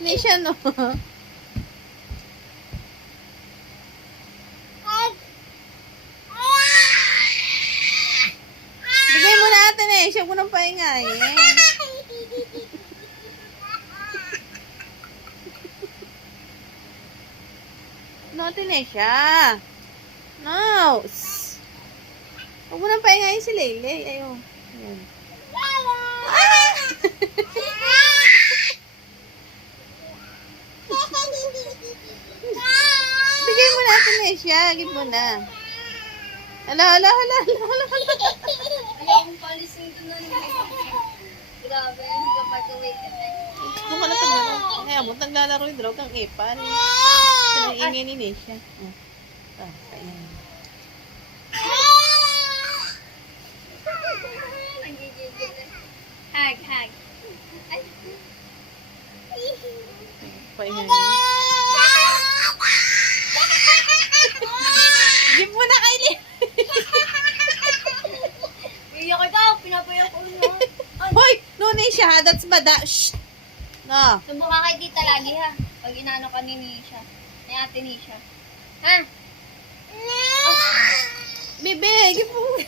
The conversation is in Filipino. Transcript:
Hindi siya, no? Bigay mo natin eh. Siya ko nang paingay eh. Natin eh siya. No. Huwag mo nang paingayin si Leyley. Ayun. Ayan. Bigay mo natin eh siya. Give mo na. Hala. Ayaw kong palisin ito na grabe, hindi ka pag-away ka na. Doon ka na taglaro. Kaya mo, naglalaro yung draw kang epal. Pinag-ingay ni Nesha. Paingay. Nagigigil na. Hag. Ay. Paingay. Give mo na kay Leyley. Iyak ikaw, pinapayak ko no. Hoy! No, Nesha, that's bada. Shh! No. Sumbong ka kay tita lagi ha. Pag inaano ka ni Nisha. Ni ate Nisha. Ha? Bebe, give mo.